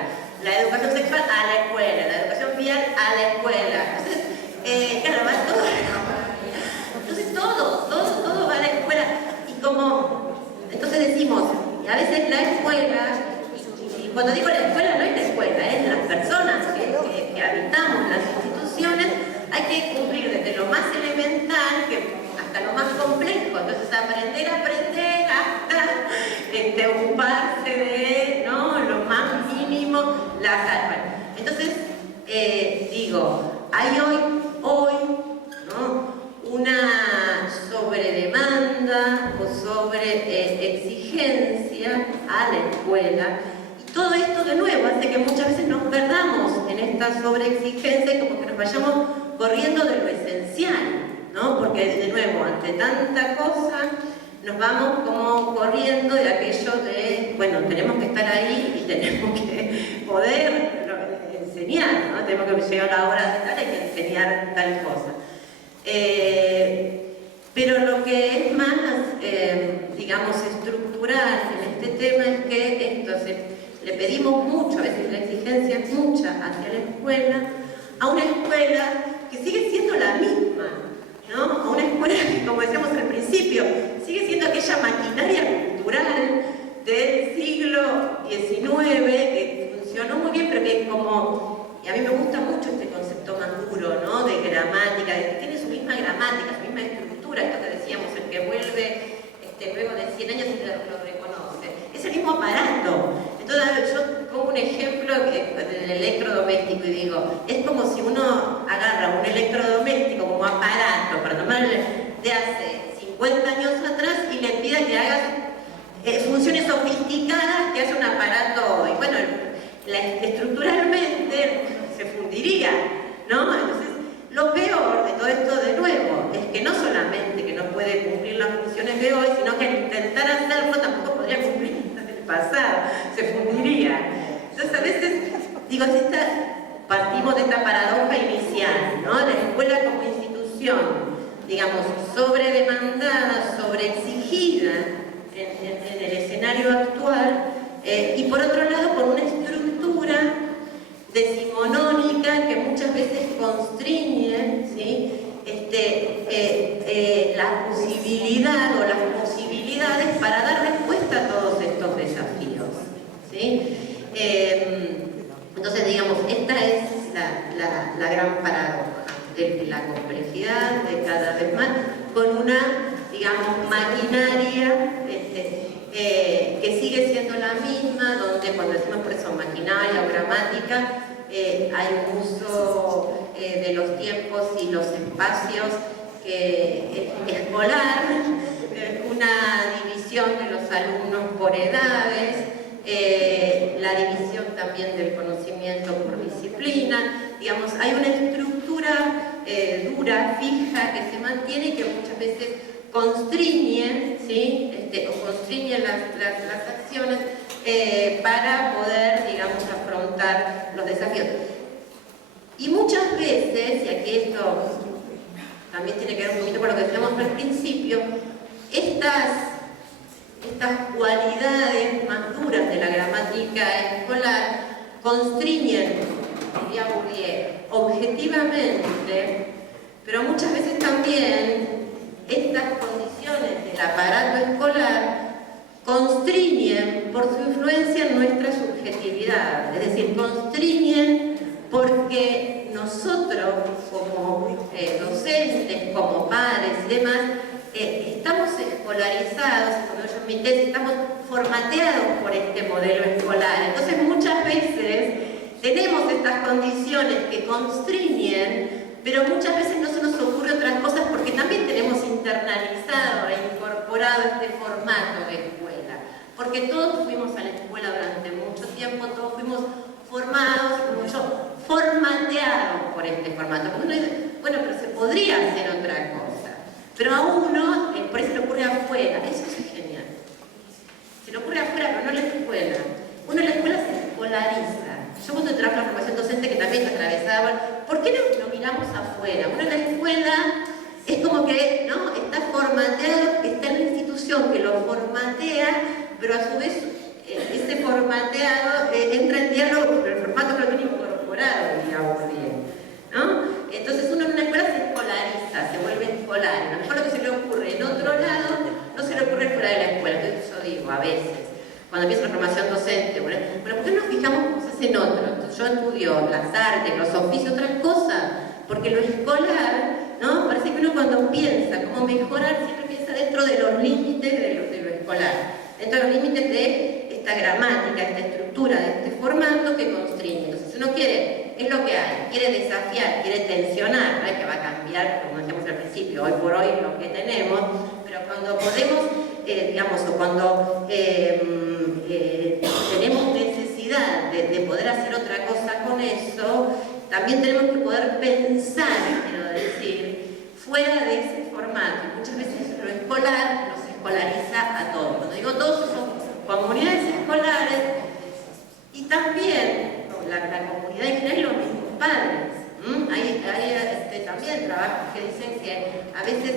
la educación sexual a la escuela, la educación vial a la escuela, entonces, claro, va todo a la escuela, entonces todo va a la escuela, y como, entonces decimos, y a veces la escuela, y cuando digo la escuela no es la escuela, es las personas que habitamos las instituciones, hay que cumplir desde lo más elemental hasta lo más complejo, entonces aprender hasta ocuparse de, ¿no?, lo más mínimo, entonces digo, hay hoy ¿no?, una sobredemanda o sobreexigencia a la escuela. Todo esto de nuevo hace que muchas veces nos perdamos en esta sobreexigencia y como que nos vayamos corriendo de lo esencial, ¿no? Porque de nuevo, ante tanta cosa, nos vamos como corriendo de aquello de, bueno, tenemos que estar ahí y tenemos que poder enseñar, ¿no? Tenemos que llegar a la hora de estar, hay que enseñar tal cosa. Pero lo que es más, digamos, estructural en este tema es que le pedimos mucho, a veces la exigencia es mucha hacia la escuela, a una escuela que sigue siendo la misma, ¿no? A una escuela que, como decíamos al principio, sigue siendo aquella maquinaria cultural del siglo XIX que funcionó muy bien, pero que como, y a mí me gusta mucho este concepto maduro, ¿no?, de gramática, de que tiene su misma gramática, su misma estructura, esto que decíamos, el que vuelve luego de 100 años y lo reconoce. Es el mismo aparato. Entonces yo pongo un ejemplo del electrodoméstico y digo, es como si uno agarra un electrodoméstico como aparato, para tomarle de hace 50 años atrás y le pida que haga funciones sofisticadas que hace un aparato, y bueno, estructuralmente se fundiría, ¿no? Entonces, lo peor de todo esto, de nuevo, es que no solamente que no puede cumplir las funciones de hoy, sino que al intentar hacerlo tampoco podría cumplir las del pasado, se fundiría. Entonces, a veces, digo, partimos de esta paradoja inicial, ¿no? La escuela como institución, digamos, sobredemandada, sobreexigida en el escenario actual, y por otro lado, por una estructura decimonónica que muchas veces constriñe, ¿sí? La posibilidad o las posibilidades para dar respuesta a todos estos desafíos, ¿sí? Entonces, digamos, esta es la gran paradoja de la complejidad de cada vez más, con una, digamos, maquinaria que sigue siendo la misma, donde cuando decimos por eso maquinaria o gramática, hay un uso de los tiempos y los espacios escolar, una división de los alumnos por edades, la división también del conocimiento por disciplina. Digamos, hay una estructura dura, fija, que se mantiene y que muchas veces constriñe, ¿sí? O constriñe las acciones para poder, digamos, afrontar los desafíos. Y muchas veces, y aquí esto también tiene que ver un poquito con lo que decíamos al principio, estas cualidades más duras de la gramática escolar constriñen, diría Bourdieu, objetivamente, pero muchas veces también estas condiciones del aparato escolar constriñen por su influencia en nuestra subjetividad, es decir, constriñen porque nosotros como docentes, como padres y demás, estamos escolarizados, como yo en mi tesis, estamos formateados por este modelo escolar. Entonces muchas veces tenemos estas condiciones que constriñen, pero muchas veces no se nos ocurre otras cosas porque también tenemos internalizado e incorporado este formato de escuela. Porque todos fuimos a la escuela durante mucho tiempo, todos fuimos formados, formateados por este formato. Porque uno dice, bueno, pero se podría hacer otra cosa. Pero a uno, por eso le ocurre afuera, eso es genial. Se le ocurre afuera, pero no en la escuela. Uno en la escuela se escolariza. Yo cuando trabajo en la formación docente, que también se atravesaba, ¿por qué no miramos afuera? Uno en la escuela es como que, ¿no? Está formateado, está en la institución que lo formatea, pero a su vez ese formateado entra en diálogo, pero el formato lo tiene incorporado, diría Bourdieu, ¿no? Entonces uno en una escuela se escolariza, se vuelve escolar. A lo mejor lo que se le ocurre en otro lado, no se le ocurre fuera de la escuela. Entonces yo digo, a veces, cuando empiezo la formación docente, bueno, ¿por qué no nos fijamos cosas en otro? Entonces yo estudio las artes, los oficios, otras cosas, porque lo escolar, ¿no? Parece que uno cuando piensa cómo mejorar, siempre piensa dentro de los límites de lo escolar, dentro de los límites de esta gramática, esta estructura, de este formato que constriñe. Entonces uno quiere, es lo que hay, quiere desafiar, quiere tensionar, no es que va a cambiar, como decíamos al principio, hoy por hoy lo que tenemos, pero cuando podemos, digamos, o cuando tenemos necesidad de poder hacer otra cosa con eso, también tenemos que poder pensar, quiero decir, fuera de ese formato. Muchas veces lo escolar nos escolariza a todos. Cuando digo todos, son comunidades escolares y también la comunidad en general y los mismos padres. Hay también trabajos que dicen que a veces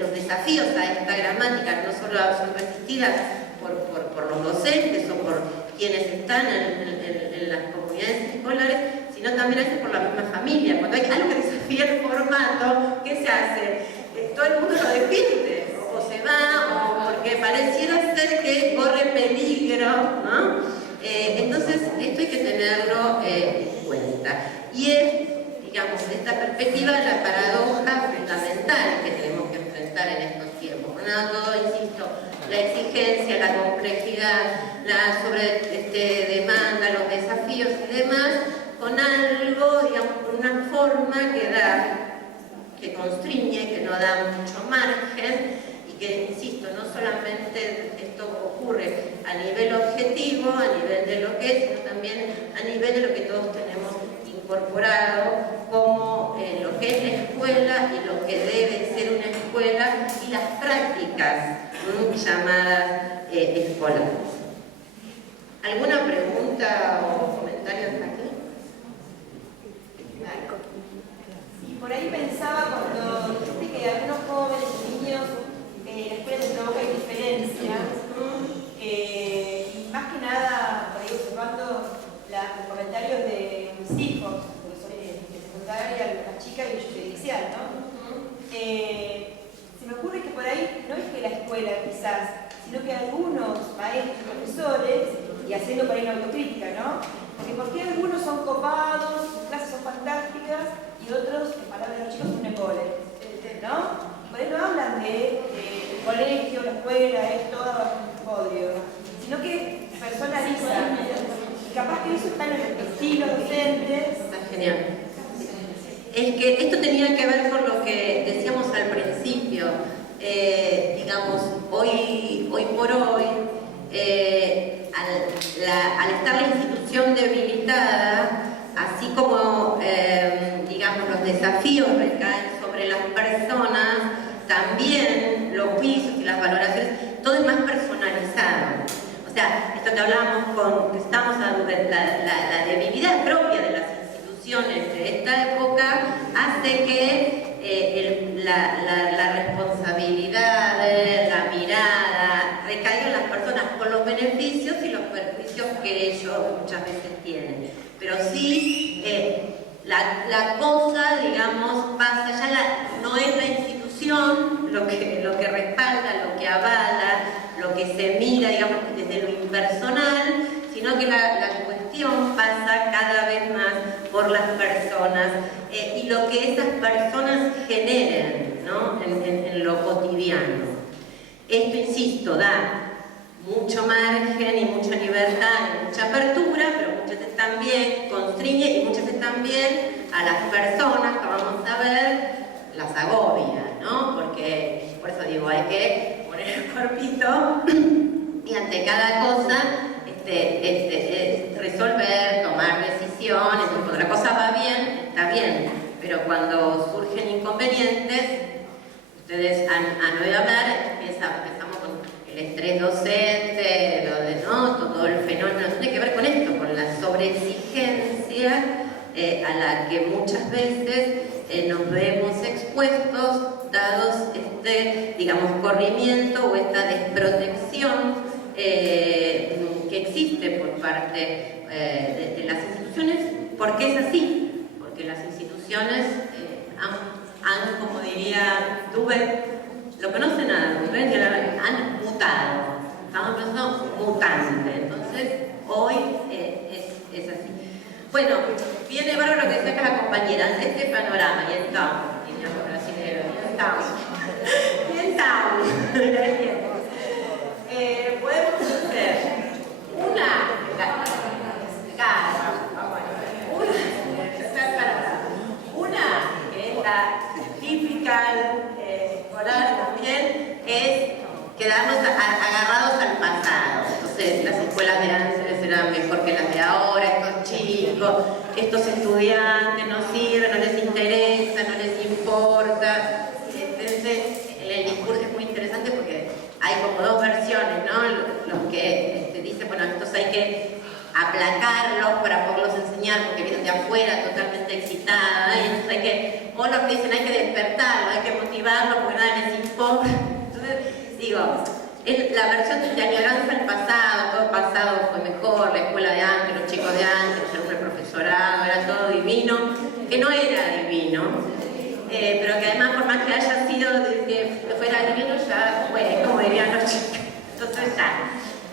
los desafíos a esta gramática no solo son resistidas por los docentes o por quienes están en las comunidades escolares, sino también a veces por la misma familia. Cuando hay algo que desafía el formato, ¿qué se hace? Todo el mundo lo defiende, o se va, o porque pareciera ser que corre peligro, ¿no? Entonces, esto hay que tenerlo en cuenta. Y es, digamos, de esta perspectiva, la paradoja fundamental que tenemos que enfrentar en estos tiempos. Por nada, todo, insisto, la exigencia, la complejidad, la demanda, los desafíos y demás, con algo, digamos, con una forma que constriñe, que no da mucho margen y que, insisto, no solamente esto ocurre a nivel objetivo, a nivel de lo que es, sino también a nivel de lo que todos tenemos incorporado como lo que es la escuela y lo que debe ser una escuela y las prácticas llamadas escolares. ¿Alguna pregunta o comentario hasta aquí? Y por ahí pensaba cuando dijiste que algunos jóvenes y niños la escuela les provoca indiferencia, y más que nada, por ahí observando los comentarios de mis hijos, porque son de secundaria, las chicas y el judicial, ¿no? Se me ocurre que por ahí no es que la escuela quizás, sino que algunos maestros, profesores, y haciendo por ahí una autocrítica, ¿no? Porque ¿por qué algunos son copados, sus clases son fantásticas, y otros, en palabras de los chicos, son embole, ¿no? Por ahí no hablan de colegio, la escuela, es todo un podio, sino que personalizan. Y capaz que eso está en el estilo docente. Está genial. Es que esto tenía que ver con lo que decíamos al principio. Digamos, hoy por hoy, al estar la institución debilitada, así como digamos, los desafíos recaen sobre las personas, también los juicios y las valoraciones, todo es más personalizado. O sea, esto que hablamos que estamos la debilidad propia de las instituciones de esta época hace que la responsabilidad, la mirada recaiga en las personas con los beneficios y los perjuicios que ellos muchas veces tienen. Pero sí, la cosa, digamos, pasa, no es la institución lo que respalda, lo que avala, lo que se mira, digamos, desde lo impersonal, sino que la cuestión pasa cada vez más por las personas y lo que esas personas generen, ¿no? en lo cotidiano. Esto, insisto, da mucho margen y mucha libertad y mucha apertura, pero muchas veces también constriñe y muchas veces también a las personas que vamos a ver las agobia, ¿no? Porque, por eso digo, hay que poner el cuerpito y ante cada cosa resolver, tomar decisiones. Cuando la cosa va bien, está bien, pero cuando surgen inconvenientes, ustedes han oído hablar, empezamos con el estrés docente, todo el fenómeno, tiene que ver con esto, con la sobreexigencia a la que muchas veces nos vemos expuestos, dados digamos, corrimiento o esta desprotección que existe por parte de las instituciones. ¿Por qué es así? Porque las instituciones han, como diría Dubé, lo conocen a Dubé, han mutado. Estamos en un proceso mutante. Entonces, hoy es así. Bueno, viene bárbaro lo que decía acá la compañera, este panorama, y estamos, diríamos brasileños, y estamos, podemos hacer una que es la típica escolar también, es quedarnos agarrados al pasado. Entonces, las escuelas de antes eran mejor que las de ahora, estos chicos, estos estudiantes no sirven, no les interesa, no les importa. Entonces, el discurso es muy interesante porque hay como dos versiones, ¿no? Los que dicen, bueno, estos hay que aplacarlos para poderlos enseñar porque vienen de afuera totalmente excitados, y entonces hay que, o los que dicen hay que despertarlos, hay que motivarlos porque nada les importa. Entonces, digo, es la versión de añoranza al pasado, todo pasado fue mejor, la escuela de antes, los chicos de antes, el profesorado, era todo divino, que no era divino, pero que además por más que haya sido que fuera divino, ya fue, como dirían los chicos, entonces ya.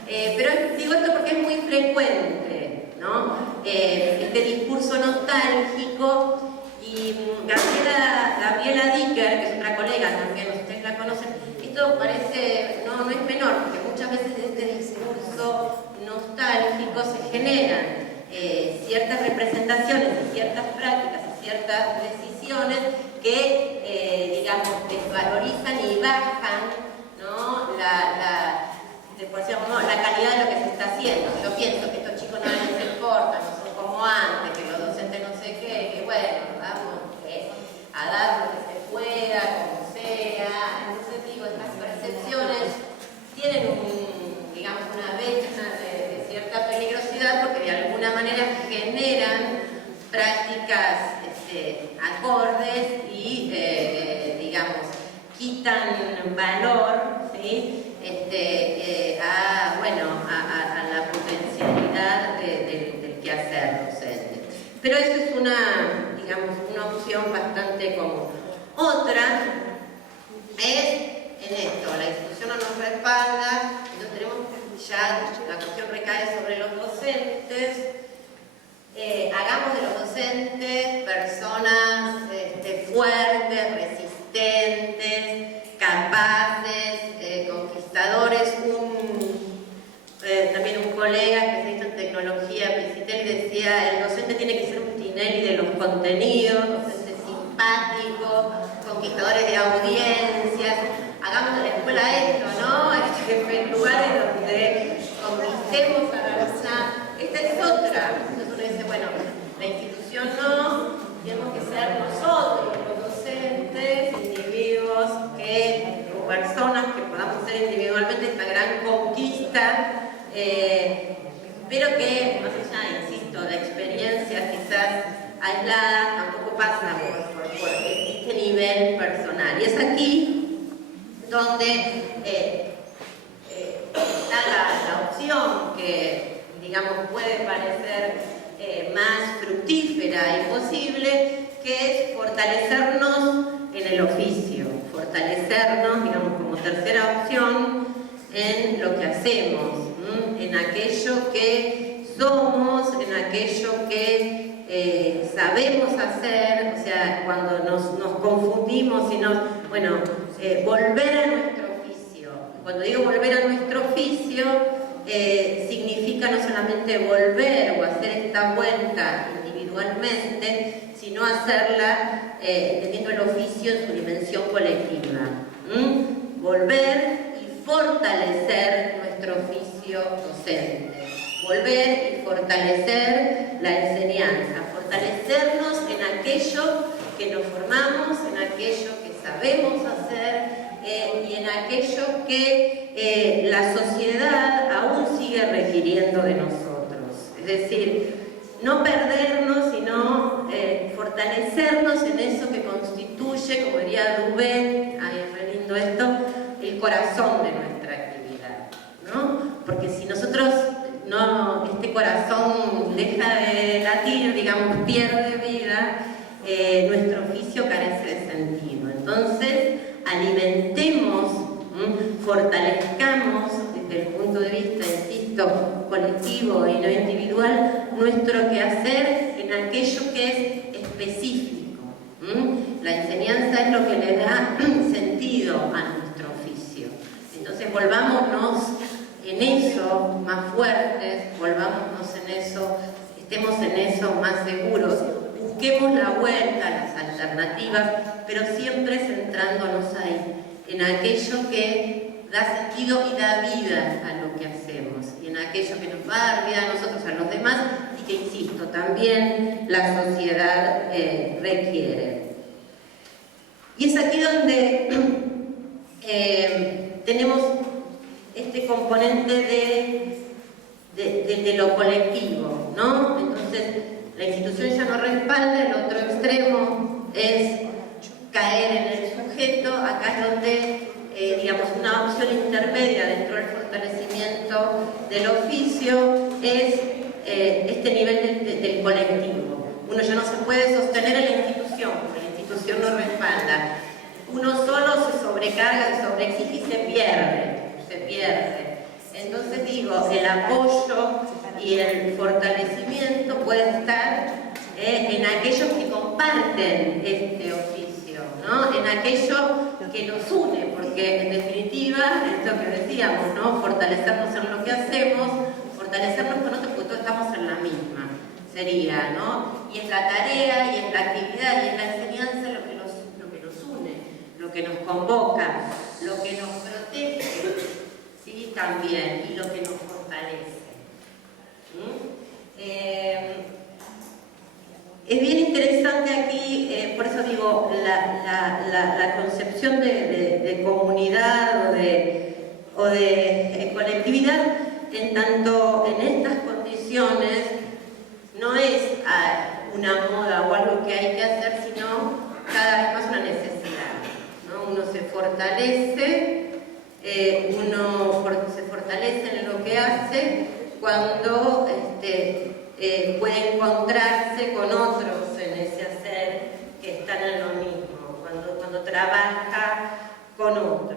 Pero digo esto porque es muy frecuente, ¿no? Este discurso nostálgico, y Gabriela Dicker, que es otra colega también, ustedes la conocen, esto parece, no es menor, porque muchas veces de este discurso nostálgico se generan ciertas representaciones y ciertas prácticas y ciertas decisiones que, digamos, desvalorizan y bajan, ¿no? por decirlo, ¿no? La calidad de lo que se está haciendo. Yo pienso que estos chicos no les importa, no son como antes, que los docentes no sé qué, que bueno, vamos a dar lo que se pueda, como sea. Entonces digo, estas percepciones tienen digamos, una vecha de cierta peligrosidad porque de alguna manera generan prácticas acordes y, digamos, quitan valor, ¿sí? a la potencialidad del quehacer docente. Pero eso es una opción bastante común. Otra es en esto, la institución no nos respalda, entonces tenemos ya, la cuestión recae sobre los docentes, hagamos de los docentes personas fuertes, resistentes, capaces, conquistadores. También un colega especialista en tecnología, Pisitelli, decía: el docente tiene que ser un Tinelli de los contenidos, docentes simpáticos, conquistadores de audiencias. Hagamos de la escuela esto, ¿no? Lugares donde conquistemos a la alumna. Esta es otra. Entonces uno dice, bueno, la institución no, tenemos que ser nosotros, los docentes, individuos o personas que podamos ser individualmente esta gran conquista, pero que, más allá, insisto, de experiencias quizás aisladas, tampoco pasa por este nivel personal. Y es aquí donde está la opción que, digamos, puede parecer más fructífera y posible, que es fortalecernos en el oficio, fortalecernos, digamos, como tercera opción en lo que hacemos, en aquello que somos, en aquello que sabemos hacer. O sea, cuando nos confundimos y volver a nuestro oficio. Cuando digo volver a nuestro oficio, significa no solamente volver o hacer esta vuelta individualmente, sino hacerla entendiendo el oficio en su dimensión colectiva. Volver y fortalecer nuestro oficio docente. Volver y fortalecer la enseñanza. Fortalecernos en aquello que nos formamos, en aquello que sabemos hacer, y en aquello que la sociedad aún sigue requiriendo de nosotros. Es decir, no perdernos, sino fortalecernos en eso que constituye, como diría Dubé, es re lindo esto, el corazón de nuestra actividad, ¿no? Porque si nosotros este corazón deja de latir, digamos, pierde vida, nuestro oficio carece de sentido. Entonces, alimentemos, fortalezcamos desde el punto de vista, insisto, colectivo y no individual, nuestro quehacer en aquello que es específico. La enseñanza es lo que le da sentido a nuestro oficio. Entonces, volvámonos en eso más fuertes, volvámonos en eso, estemos en eso más seguros. Busquemos la vuelta, las alternativas, pero siempre centrándonos ahí, en aquello que da sentido y da vida a lo que hacemos, y en aquello que nos va a dar vida a nosotros, a los demás, y que, insisto, también la sociedad requiere. Y es aquí donde tenemos este componente de lo colectivo, ¿no? Entonces, la institución ya no respalda, el otro extremo es caer en el sujeto. Acá es donde, digamos, una opción intermedia dentro del fortalecimiento del oficio es este nivel del colectivo. Uno ya no se puede sostener en la institución, porque la institución no respalda. Uno solo se sobrecarga, se sobreexige y se pierde. Entonces digo, el apoyo y el fortalecimiento puede estar en aquellos que comparten este oficio, ¿no? En aquello que nos une, porque en definitiva, es lo que decíamos, ¿no? Fortalecernos en lo que hacemos, fortalecernos con otros, porque todos estamos en la misma, sería, ¿no? Y es la tarea, y es la actividad, y es la enseñanza lo que nos une, lo que nos convoca, lo que nos protege, ¿sí? También, y lo que nos fortalece. Es bien interesante aquí, por eso digo, la concepción de comunidad o de colectividad, en tanto en estas condiciones no es una moda o algo que hay que hacer, sino cada vez más una necesidad, ¿no? Uno se fortalece, se fortalece en lo que hace cuando puede encontrarse con otros en ese hacer que están en lo mismo, cuando trabaja con otros.